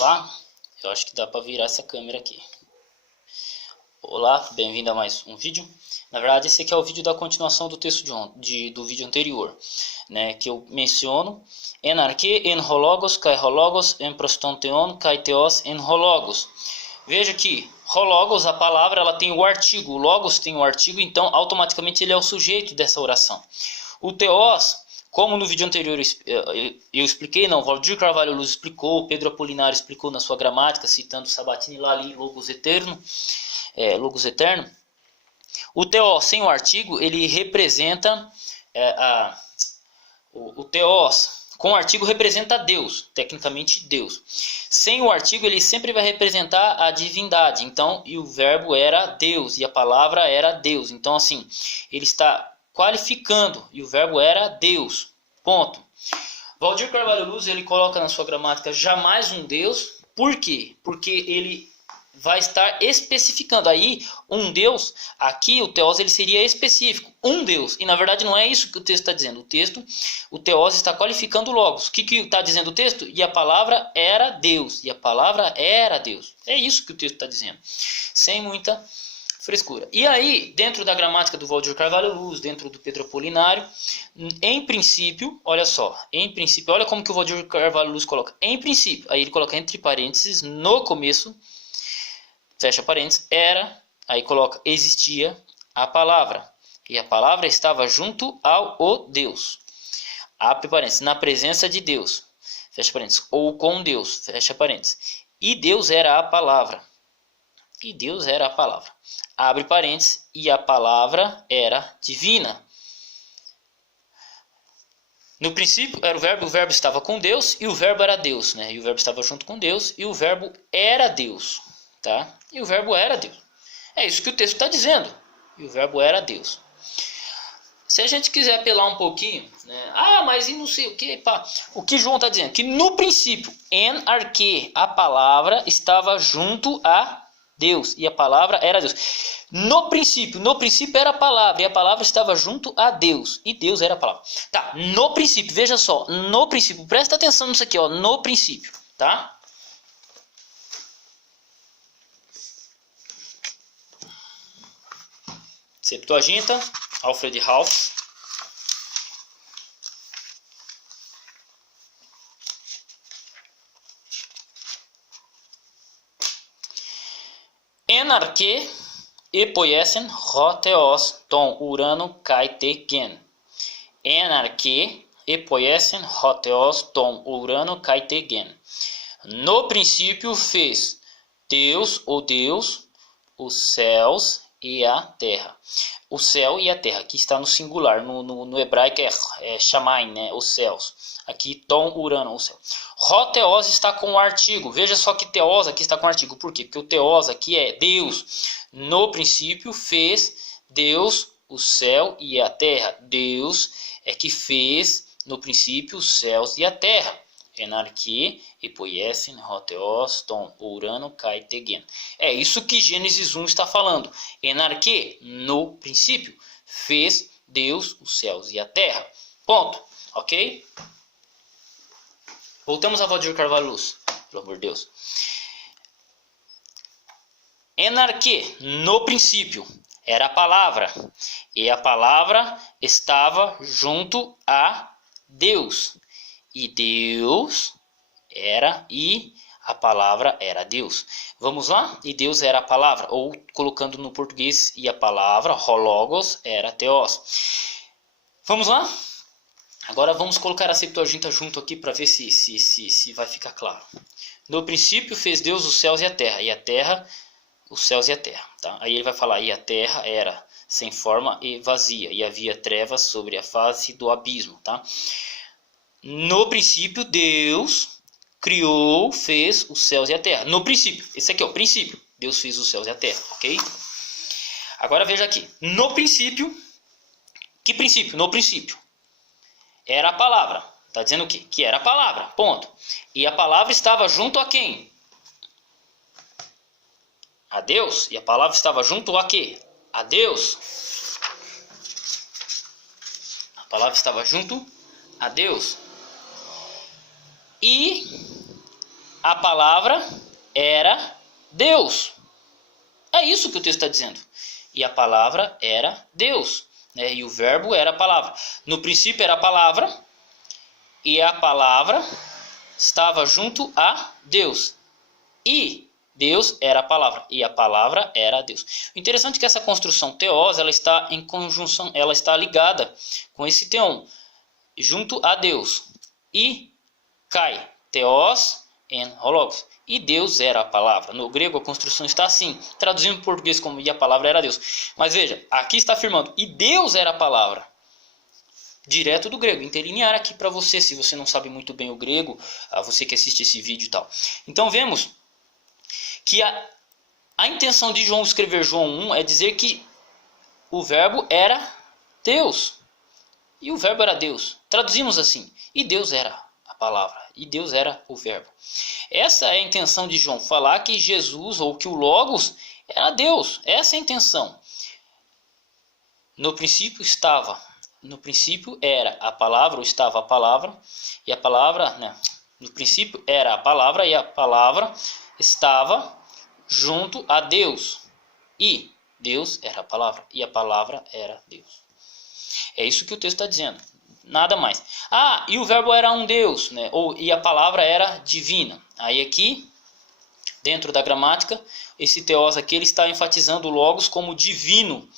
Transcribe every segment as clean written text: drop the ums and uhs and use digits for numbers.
Olá, eu acho que dá para virar essa câmera aqui. Olá, bem-vindo a mais um vídeo. Na verdade, esse aqui é o vídeo da continuação do texto do vídeo anterior, né, que eu menciono en arche en hologos kai hologos en prostonteon kai theos en hologos. Veja que hologos, a palavra, ela tem o artigo, o logos tem o artigo, então automaticamente ele é o sujeito dessa oração. O theos, como no vídeo anterior eu expliquei, não, Valdir Carvalho Luz explicou, Pedro Apolinário explicou na sua gramática, citando Sabatini lá ali, logos eterno, logos eterno. O theos sem o artigo, ele representa, o theos com o artigo representa Deus, tecnicamente Deus. Sem o artigo, ele sempre vai representar a divindade. Então, e o verbo era Deus, e a palavra era Deus. Então, assim, ele está qualificando, e o verbo era Deus. Ponto. Valdir Carvalho Luz, ele coloca na sua gramática jamais um Deus. Por quê? Porque ele vai estar especificando. Aí, um Deus, aqui o theos ele seria específico, um Deus. E na verdade não é isso que o texto está dizendo. O theos está qualificando logos. O que está dizendo o texto? E a palavra era Deus. E a palavra era Deus. É isso que o texto está dizendo. Sem muita frescura. E aí, dentro da gramática do Valdir Carvalho Luz, dentro do Pedro Apolinário, em princípio, olha só, em princípio, olha como que o Valdir Carvalho Luz coloca. Em princípio, aí ele coloca entre parênteses, no começo, fecha parênteses, era, aí coloca, existia a palavra. E a palavra estava junto ao o Deus. Abre parênteses, na presença de Deus. Fecha parênteses, ou com Deus. Fecha parênteses. E Deus era a palavra. E Deus era a palavra. Abre parênteses, e a palavra era divina. No princípio era o verbo estava com Deus e o verbo era Deus, né? E o verbo estava junto com Deus e o verbo era Deus. Tá? E o verbo era Deus. É isso que o texto está dizendo. E o verbo era Deus. Se a gente quiser apelar um pouquinho, né? Mas e não sei o que, pá. O que João está dizendo? Que no princípio, en arche, a palavra estava junto a Deus. E a palavra era Deus. No princípio era a palavra. E a palavra estava junto a Deus. E Deus era a palavra. Tá, no princípio, veja só. No princípio, presta atenção nisso aqui, ó. No princípio, tá? Septuaginta, Alfred Rauf. En arche epoiesen ho theos ton urano kai te gen. En arche epoiesen ho theos ton urano kai te gen. No princípio fez Deus, ou Deus, os céus e a terra. O céu e a terra, aqui está no singular, no hebraico é Shamaim, né? Os céus. Aqui, Tom, Urano, o céu. Ho theos está com o artigo. Veja só que theos aqui está com o artigo. Por quê? Porque o theos aqui é Deus. No princípio fez Deus o céu e a terra. Deus é que fez no princípio os céus e a terra. En arche epoiesen ho theos ton urano kai te gen. É isso que Gênesis 1 está falando. En arche, no princípio, fez Deus os céus e a terra. Ponto. Ok? Voltamos a Valdir Carvalho Luz. Pelo amor de Deus. En arche, no princípio, era a palavra. E a palavra estava junto a Deus. E Deus era, e a palavra era Deus. Vamos lá? E Deus era a palavra, ou colocando no português, e a palavra, hologos, era theos. Vamos lá? Agora vamos colocar a Septuaginta junto aqui para ver se vai ficar claro. No princípio fez Deus os céus e a terra, os céus e a terra. Tá? Aí ele vai falar, e a terra era sem forma e vazia, e havia trevas sobre a face do abismo. Tá? No princípio, Deus criou, fez os céus e a terra. No princípio, esse aqui é o princípio. Deus fez os céus e a terra, ok? Agora veja aqui. No princípio, que princípio? No princípio. Era a palavra. Está dizendo o quê? Que era a palavra, ponto. E a palavra estava junto a quem? A Deus. E a palavra estava junto a quê? A Deus. A palavra estava junto a Deus. E a palavra era Deus. É isso que o texto está dizendo. E a palavra era Deus, né? E o verbo era a palavra. No princípio era a palavra, e a palavra estava junto a Deus. E Deus era a palavra, e a palavra era Deus. O interessante é que essa construção teós, ela está em conjunção, ela está ligada com esse teon, junto a Deus. E cai, teós en hologos. E Deus era a palavra. No grego a construção está assim, traduzindo em português como e a palavra era Deus. Mas veja, aqui está afirmando, e Deus era a palavra. Direto do grego, interlinear aqui para você, se você não sabe muito bem o grego, você que assiste esse vídeo e tal. Então vemos que a intenção de João escrever João 1 é dizer que o verbo era Deus. E o verbo era Deus. Traduzimos assim, e Deus era a palavra, e Deus era o verbo. Essa é a intenção de João, falar que Jesus, ou que o Logos, era Deus. Essa é a intenção. No princípio estava, no princípio era a palavra, ou estava a palavra, e a palavra, né? No princípio era a palavra, e a palavra estava junto a Deus. E Deus era a palavra, e a palavra era Deus. É isso que o texto está dizendo. Nada mais. E o verbo era um Deus, né? E a palavra era divina. Aí aqui, dentro da gramática, esse teós aqui ele está enfatizando o logos como divino.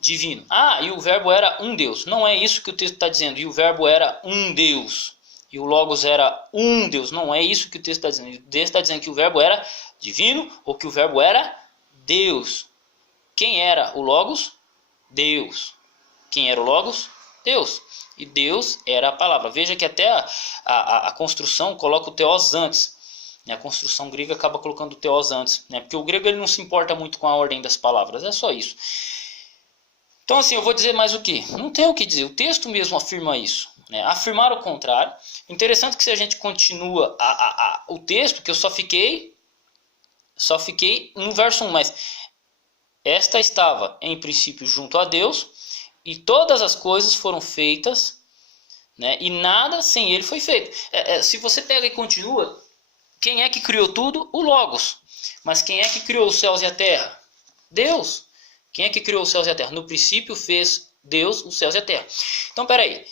Divino. E o verbo era um Deus. Não é isso que o texto está dizendo. E o verbo era um Deus. E o logos era um Deus. Não é isso que o texto está dizendo. O texto está dizendo que o verbo era divino ou que o verbo era Deus. Quem era o logos? Deus. Quem era o logos? Deus. E Deus era a palavra. Veja que até a construção coloca o teós antes. A construção grega acaba colocando o teós antes. Porque o grego ele não se importa muito com a ordem das palavras. É só isso. Então assim, eu vou dizer mais o quê? Não tem o que dizer. O texto mesmo afirma isso. Afirmar o contrário. Interessante que se a gente continua o texto, que eu só fiquei no verso 1. Mas esta estava em princípio junto a Deus. E todas as coisas foram feitas, né? E nada sem ele foi feito. Se você pega e continua, quem é que criou tudo? O Logos. Mas quem é que criou os céus e a terra? Deus. Quem é que criou os céus e a terra? No princípio fez Deus os céus e a terra. Então, peraí.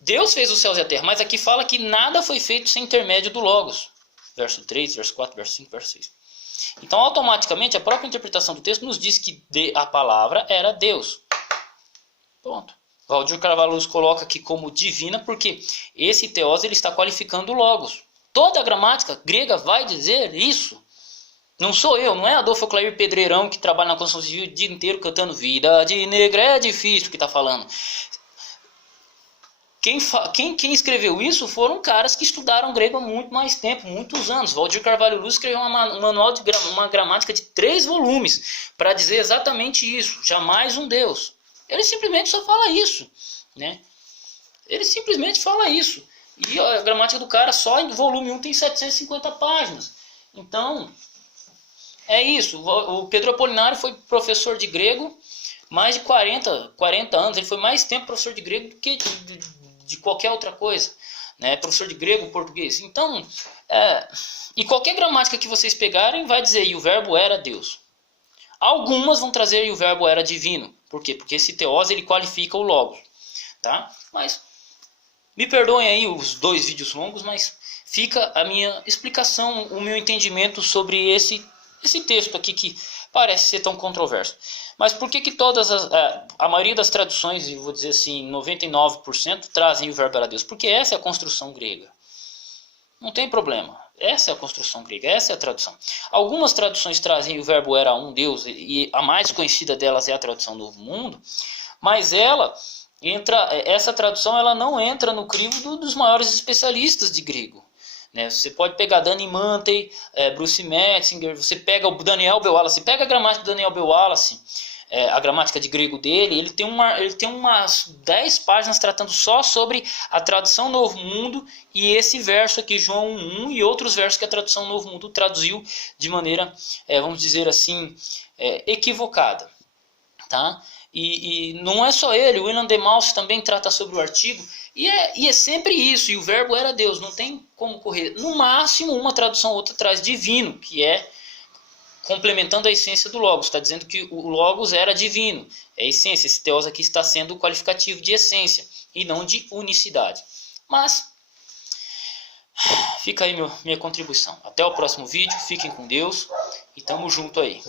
Deus fez os céus e a terra, mas aqui fala que nada foi feito sem intermédio do Logos. Verso 3, verso 4, verso 5, verso 6. Então, automaticamente, a própria interpretação do texto nos diz que a palavra era Deus. Ponto. Valdir Carvalho Luz coloca aqui como divina porque esse teós ele está qualificando o logos. Toda a gramática grega vai dizer isso. Não sou eu, não é Adolfo Clair Pedreirão que trabalha na construção civil o dia inteiro cantando vida de negra é difícil que está falando. Quem escreveu isso foram caras que estudaram grego há muito mais tempo, muitos anos. Valdir Carvalho Luz escreveu um manual de uma gramática de 3 volumes para dizer exatamente isso. Jamais um Deus. Ele simplesmente só fala isso, né? Ele simplesmente fala isso. E a gramática do cara só em volume 1 tem 750 páginas. Então, é isso. O Pedro Apolinário foi professor de grego mais de 40 anos. Ele foi mais tempo professor de grego do que de qualquer outra coisa, né? Professor de grego, português. Então, e qualquer gramática que vocês pegarem vai dizer e o verbo era Deus. Algumas vão trazer e o verbo era divino. Por quê? Porque esse teós ele qualifica o logos, tá? Mas me perdoem aí os 2 vídeos longos, mas fica a minha explicação, o meu entendimento sobre esse texto aqui que parece ser tão controverso. Mas por que a maioria das traduções, e vou dizer assim, 99% trazem o verbo era Deus? Porque essa é a construção grega. Não tem problema. Essa é a construção grega, essa é a tradução. Algumas traduções trazem o verbo era um Deus, e a mais conhecida delas é a tradução Novo Mundo, mas essa tradução ela não entra no crivo dos maiores especialistas de grego. Né? Você pode pegar Danny Mantei, Bruce Metzinger, você pega o Daniel B. Wallace, pega a gramática do Daniel B. Wallace, a gramática de grego dele, ele tem umas 10 páginas tratando só sobre a tradução Novo Mundo e esse verso aqui, João 1, e outros versos que a tradução Novo Mundo traduziu de maneira, vamos dizer assim, equivocada. Tá? E não é só ele, o William Demals também trata sobre o artigo, e é sempre isso, e o verbo era Deus, não tem como correr. No máximo, uma tradução ou outra traz divino, que é complementando a essência do Logos, está dizendo que o Logos era divino, é a essência, esse teos aqui está sendo o qualificativo de essência, e não de unicidade. Mas, fica aí minha contribuição. Até o próximo vídeo, fiquem com Deus, e tamo junto aí.